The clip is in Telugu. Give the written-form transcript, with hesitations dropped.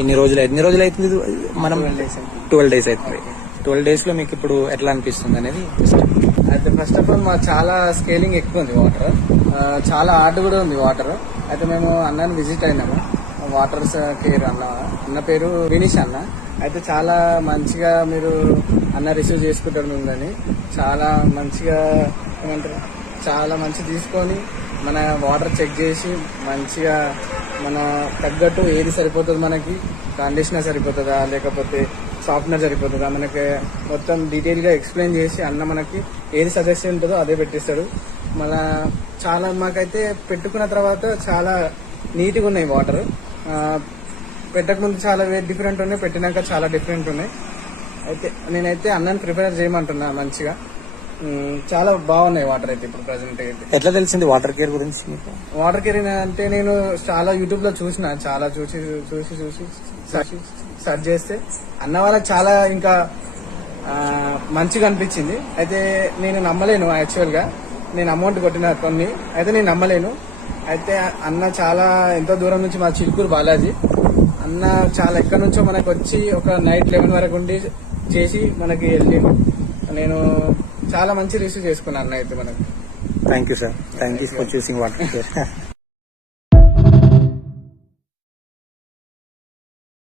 ఎన్ని రోజులు అవుతుంది మనం? 12 days అవుతుంది. 12 days లో మీకు ఇప్పుడు ఎట్లా అనిపిస్తుంది అనేది అయితే ఫస్ట్ ఆఫ్ ఆల్ మాకు చాలా స్కేలింగ్ ఎక్కువ ఉంది వాటర్, చాలా హార్డ్ కూడా ఉంది వాటర్. అయితే మేము అన్నాన్ని విజిట్ అయినాము, వాటర్ కేర్ అన్న పేరు వినీష్ అన్న. అయితే చాలా మంచిగా మీరు అన్న రిసీవ్ చేసుకుంటాడు ఉందని, చాలా మంచిగా ఏమంటారు, చాలా మంచి తీసుకొని మన వాటర్ చెక్ చేసి మంచిగా మన తగ్గట్టు ఏది సరిపోతుంది, మనకి కండిషనర్ సరిపోతుందా లేకపోతే సాఫ్ట్నర్ సరిపోతుందా, మనకి మొత్తం డీటెయిల్ గా ఎక్స్ప్లెయిన్ చేసి అన్న మనకి ఏది సజెషన్ ఉంటుందో అదే పెట్టిస్తాడు. మన చాలా మాకైతే పెట్టుకున్న తర్వాత చాలా నీట్గా ఉన్నాయి వాటర్. పెట్టక ముందు చాలా డిఫరెంట్ ఉన్నాయి, పెట్టినాక చాలా డిఫరెంట్ ఉన్నాయి. అయితే నేనైతే అన్నని ప్రిపేర్ చేయమంటున్నా మంచిగా. చాలా బాగున్నాయి వాటర్ అయితే ఇప్పుడు ప్రజెంట్ అయితే. ఎట్లా తెలిసింది వాటర్ కేర్ గురించి మీకు? వాటర్ కేర్ అంటే నేను చాలా యూట్యూబ్ లో చూసిన, చాలా చూసి సెర్చ్ చేస్తే అన్న వాళ్ళకి చాలా ఇంకా మంచిగా అనిపించింది. అయితే నేను నమ్మలేను, యాక్చువల్ గా నేను అమౌంట్ కొట్టిన కొన్ని అయితే నేను నమ్మలేను. అయితే అన్న చాలా ఎంతో దూరం నుంచి, మా చిలుకూరు బాలాజీ అన్న చాలా ఎక్కడి నుంచో మనకు వచ్చి ఒక నైట్ 11 వరకు ఉండి చేసి మనకి వెళ్ళి నేను చాలా మంచి రిసీవ్ చేసుకున్నాను అన్న అయితే మనకి. Thank you sir, thank you for choosing water care.